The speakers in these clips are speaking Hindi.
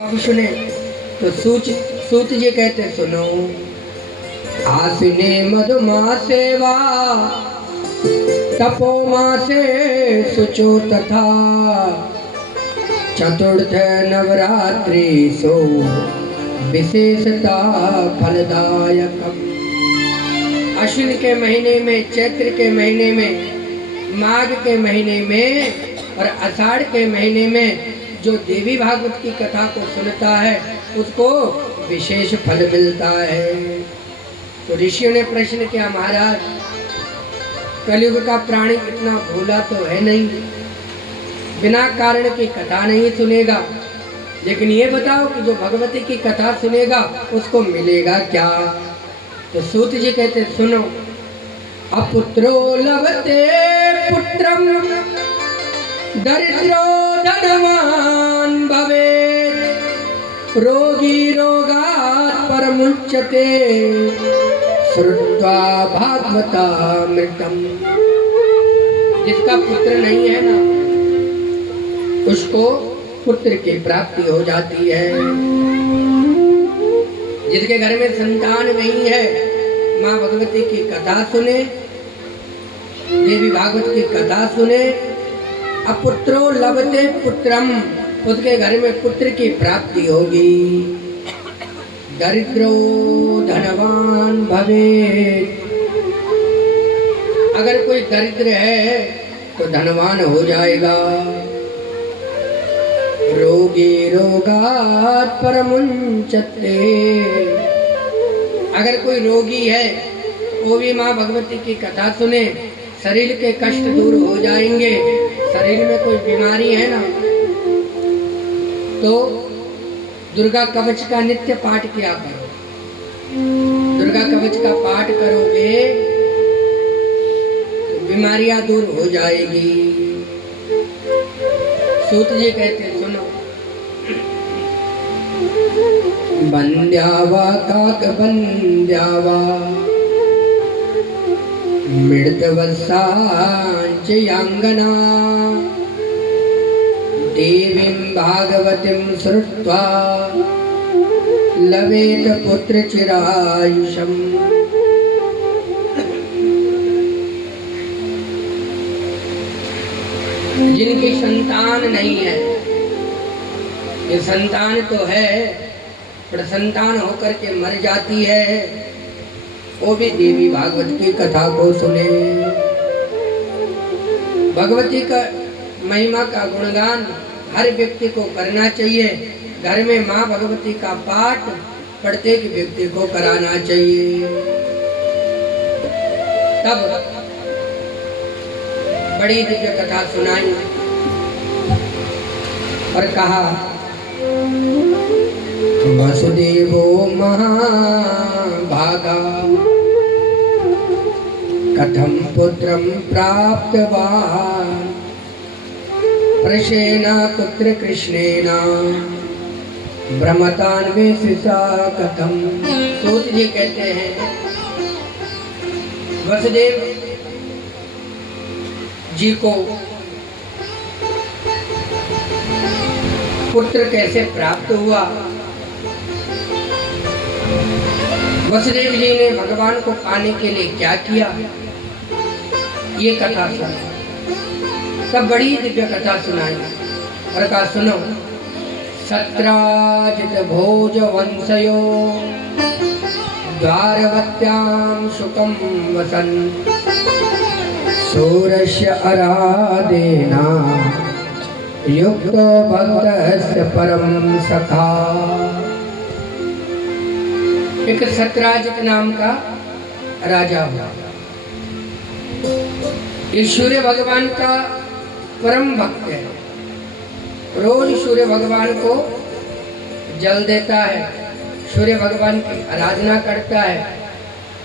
अब सुने तो सूत जी कहते सुनो, आसिने मधुमा सेवा तपोमा से सुचो तथा चतुर्थ नवरात्रि सो विशेषता फलदायकम। अश्विन के महीने में, चैत्र के महीने में, माघ के महीने में और आषाढ़ के महीने में जो देवी भागवत की कथा को सुनता है उसको विशेष फल मिलता है। तो ऋषियों ने प्रश्न किया, महाराज कलयुग का प्राणी इतना भोला तो है नहीं, बिना कारण की कथा नहीं सुनेगा, लेकिन ये बताओ कि जो भगवती की कथा सुनेगा उसको मिलेगा क्या? तो सूत जी कहते सुनो, अपुत्रो लभते पुत्रम दरिद्रो धनवान भवेत् रोगी रोगात् परमुच्यते श्रुत्वा भागवतामृतम्। जिसका पुत्र नहीं है ना उसको पुत्र की प्राप्ति हो जाती है। जिसके घर में संतान नहीं है माँ भगवती की कथा सुने, देवी भागवत की कथा सुने, अपुत्रो लभते पुत्रम, उसके घर में पुत्र की प्राप्ति होगी। दरिद्रो धनवान भवेत्, अगर कोई दरिद्र है तो धनवान हो जाएगा। रोगी रोगात् परमुच्यते, अगर कोई रोगी है वो भी माँ भगवती की कथा सुने, शरीर के कष्ट दूर हो जाएंगे। शरीर में कोई बीमारी है ना तो दुर्गा कवच का नित्य पाठ किया करो। दुर्गा कवच का पाठ करोगे तो बीमारियां दूर हो जाएगी। सूत जी कहते सुनो, बंद्यावा काक बंद्यावा मृदवसांचयांगना देवीं भागवतीं श्रुत्वा लवेत पुत्र चिरायुषम्। जिनकी संतान नहीं है, ये संतान तो है पर संतान होकर के मर जाती है, वो भी देवी भागवत की कथा को सुने। भगवती का महिमा का गुणगान हर व्यक्ति को करना चाहिए। घर में माँ भगवती का पाठ प्रत्येक व्यक्ति को कराना चाहिए। तब बड़ी दिव्य कथा सुनाई और कहा, वसुदेवो महाभागा कथम पुत्रं प्राप्तवान् प्रशेना पुत्र कृष्णेन ब्रह्मतान्वेषिता कथम। सूत जी कहते हैं वसुदेव जी को पुत्र कैसे प्राप्त हुआ। वसुदेव जी ने भगवान को पाने के लिए क्या किया, ये कथा सुना। सब बड़ी दिव्य कथा सुनाई और कहा सुनो, सत्राजित भोज वंशयो द्वारवत्यां सुखं वसन् सूरस्य आराधेना युक्तो भक्तस्य परम सखा। एक सत्राजित नाम का राजा हुआ। ये सूर्य भगवान का परम भक्त है। रोज सूर्य भगवान को जल देता है, सूर्य भगवान की आराधना करता है,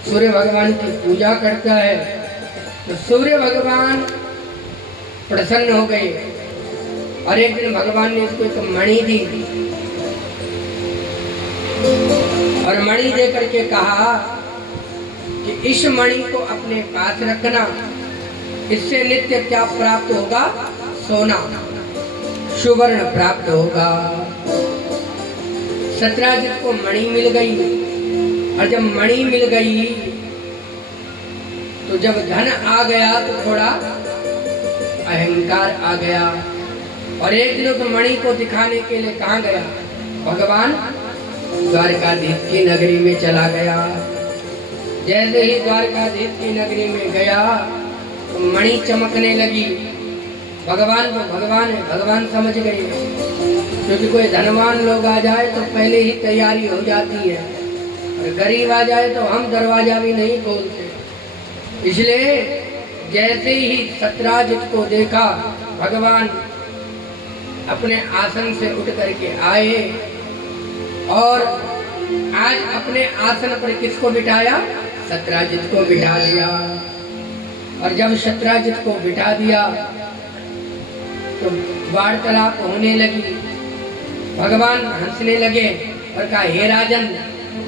सूर्य भगवान की पूजा करता है। तो सूर्य भगवान प्रसन्न हो गए और एक दिन भगवान ने उसको एक मणि दी और मणि दे करके कहा कि इस मणि को अपने पास रखना, इससे नित्य क्या प्राप्त होगा? सोना, सुवर्ण प्राप्त होगा। सत्राजित को मणि मिल गई, और जब मणि मिल गई तो जब धन आ गया तो थोड़ा अहंकार आ गया। और एक दिन तो मणि को दिखाने के लिए कहाँ गया? भगवान द्वारकाधीश की नगरी में चला गया। जैसे ही द्वारकाधीश की नगरी में गया तो मणि चमकने लगी। भगवान को भगवान समझ गए, क्योंकि कोई धनवान लोग आ जाए तो पहले ही तैयारी हो जाती है, और गरीब आ जाए तो हम दरवाजा भी नहीं खोलते। इसलिए जैसे ही सत्राजित को देखा, भगवान अपने आसन से उठ करके आए और आज अपने आसन पर किसको बिठाया? सत्राजित को बिठा दिया। और जब सत्राजित को बिठा दिया तो वार्तालाप होने लगी। भगवान हंसने लगे और कहा, हे राजन,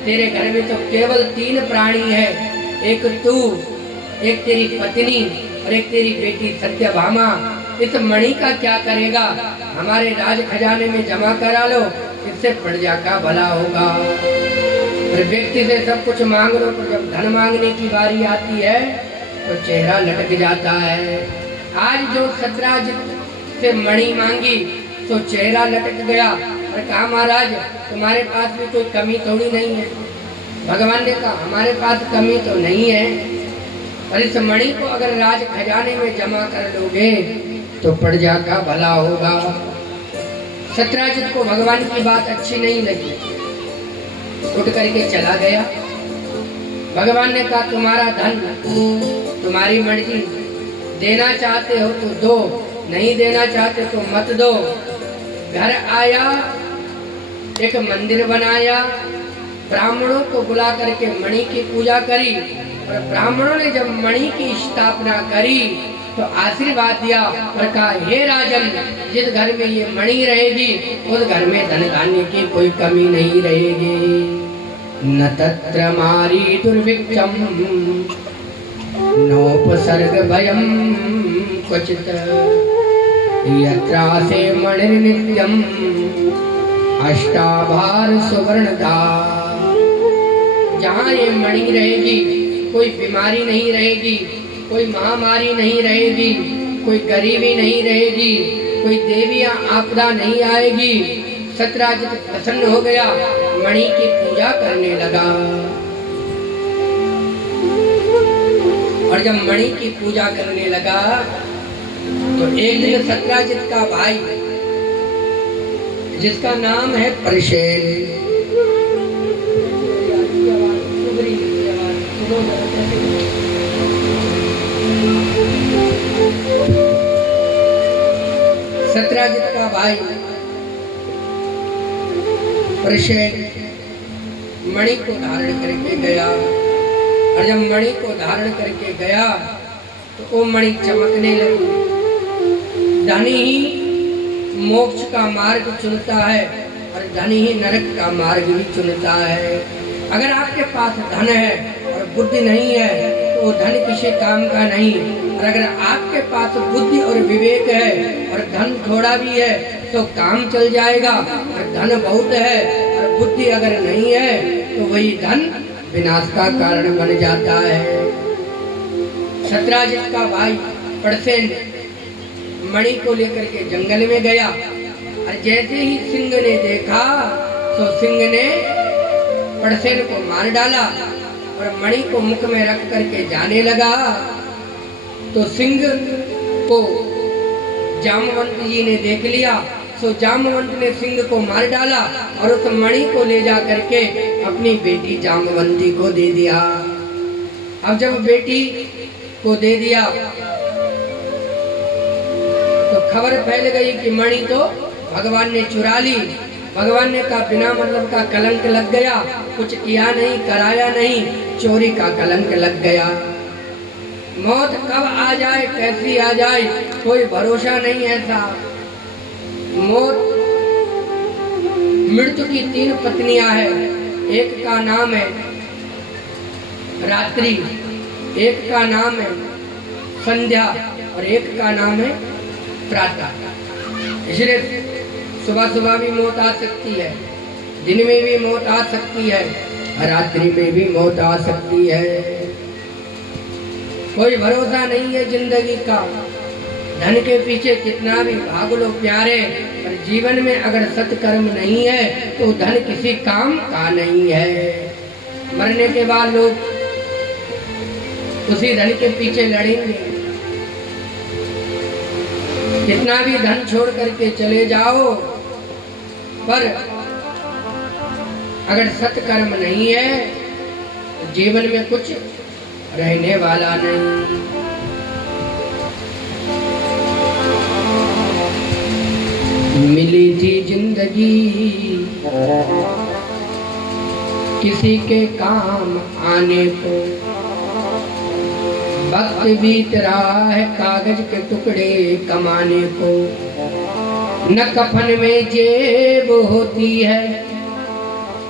तेरे घर में तो केवल 3 प्राणी है, एक तू, एक तेरी पत्नी और एक तेरी बेटी सत्यभामा। इस मणि का क्या करेगा? हमारे राज खजाने में जमा करा लो, इससे प्रजा का भला होगा। और व्यक्ति से सब कुछ मांग लो, पर जब धन मांगने की बारी आती है तो चेहरा लटक जाता है। आज जो सत्राजित से मणि मांगी तो चेहरा लटक गया और कहा, महाराज तुम्हारे पास भी कोई कमी थोड़ी नहीं है। भगवान ने कहा, हमारे पास कमी तो नहीं है, और इस मणि को अगर राज खजाने में जमा कर लोगे तो प्रजा का भला होगा। सत्राजित को भगवान की बात अच्छी नहीं लगी, उठ करके चला गया। भगवान ने कहा, तुम्हारा धन तुम्हारी मर्जी, देना चाहते हो तो दो, नहीं देना चाहते तो मत दो। घर आया, एक मंदिर बनाया, ब्राह्मणों को बुला करके मणि की पूजा करी, और ब्राह्मणों ने जब मणि की स्थापना करी तो आशीर्वाद दिया और कहा, हे राजन, जिस घर में ये मणि रहेगी उस घर में धन धान्य की कोई कमी नहीं रहेगी। न तत्र मारी दुर्भिक्षम नोपसर्ग भयम क्वचित यत्रासे मणिर्नित्यम अष्टाभार सुवर्णदा। जहाँ ये मणि रहेगी कोई बीमारी नहीं रहेगी, कोई महामारी नहीं रहेगी, कोई गरीबी नहीं रहेगी, कोई देवियां आपदा नहीं आएगी। सत्राजित प्रसन्न हो गया, मणि की पूजा करने लगा। और जब मणि की पूजा करने लगा तो एक दिन सत्राजित का भाई, जिसका नाम है परिशेन, सत्राजित का भाई परिशेन मणि को धारण करके गया। और जब मणि को धारण करके गया तो वो मणि चमकने लगी। धनी ही मोक्ष का मार्ग चुनता है और धनी ही नरक का मार्ग भी चुनता है। अगर आपके पास धन है और बुद्धि नहीं है तो वो धन किसी काम का नहीं। और अगर आपके पास बुद्धि और विवेक है और धन थोड़ा भी है तो काम चल जाएगा। और धन बहुत है और बुद्धि अगर नहीं है तो वही धन विनाश का कारण बन जाता है। सत्राजित का भाई पड़सेन मणि को लेकर के जंगल में गया और जैसे ही सिंह ने देखा तो सिंह ने पड़सेन को मार डाला और मणि को मुख में रख करके जाने लगा। तो सिंह को जामवंत जी ने देख लिया, तो जामवंत ने सिंह को मार डाला और उस मणि को ले जा करके अपनी बेटी जामवंती को दे दिया। अब जब बेटी को दे दिया तो खबर फैल गई कि मणि तो भगवान ने चुरा ली। भगवान ने कहा बिना मतलब का कलंक लग गया, कुछ किया नहीं, कराया नहीं, चोरी का कलंक लग गया। मौत कब आ जाए, कैसी आ जाए, कोई भरोसा नहीं है साहब। मौत, मृत्यु की 3 पत्नियां हैं। एक का नाम है रात्रि, एक का नाम है संध्या और एक का नाम है प्रातः। इसलिए सुबह सुबह भी मौत आ सकती है, दिन में भी मौत आ सकती है, रात्रि में भी मौत आ सकती है। कोई भरोसा नहीं है जिंदगी का। धन के पीछे कितना भी भाग लो प्यारे, पर जीवन में अगर सत्कर्म नहीं है तो धन किसी काम का नहीं है। मरने के बाद लोग उसी धन के पीछे लड़ेंगे। कितना भी धन छोड़ करके चले जाओ, पर अगर सत्कर्म नहीं है तो जीवन में कुछ रहने वाला नहीं। मिली थी जिंदगी किसी के काम आने को, वक्त बीत रहा है कागज के टुकड़े कमाने को। न कफन में जेब होती है,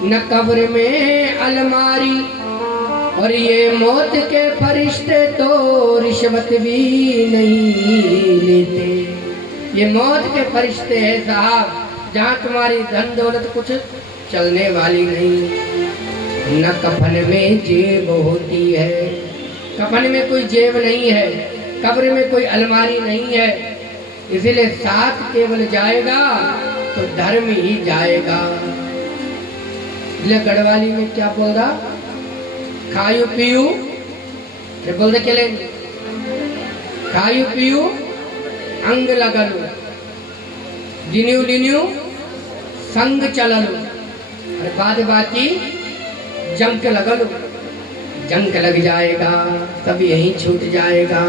न कब्र में अलमारी, और ये मौत के फरिश्ते तो रिश्वत भी नहीं लेते। ये मौत के फरिश्ते हैं साहब, जहाँ तुम्हारी धन दौलत कुछ चलने वाली नहीं। न कफन में जेब होती है, कफन में कोई जेब नहीं है, कब्र में कोई अलमारी नहीं है, इसलिए साथ केवल जाएगा तो धर्म ही जाएगा। इसलिए गढ़वाली में क्या बोल रहा, खायु पियू बोल दे के खायु पियू अंग लगलू, जिन्यू लिन्यू संग चललू, और बाद बाकी जंग लगलू। जंग लग जाएगा तब यहीं छूट जाएगा।